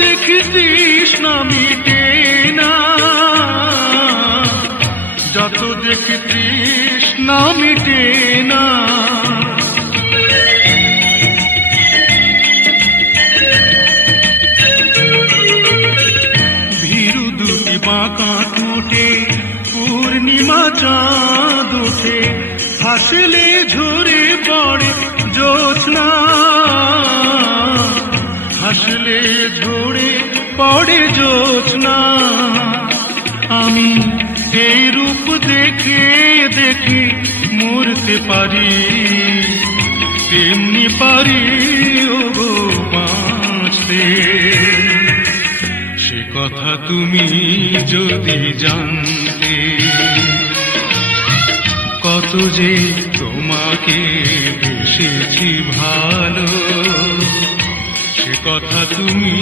দেখি তৃষ্ণা মিটে না, যত দেখি তৃষ্ণা মিটে না। ভীরু দুটি বাঁকা টুটে পূর্ণিমা চাঁদ উঠে, হাসলে ঝরে পড়ে জ্যোৎস্না, হাসলে ঝরে পড়ে জ্যোৎস্না। আমি এই রূপ দেখে দেখে মরতে পারি, তেমনি পারি ওগো বাঁচতে। সে কথা তুমি যদি জানতে, কত যে তোমাকে বেসেছি ভালো, সে কথা তুমি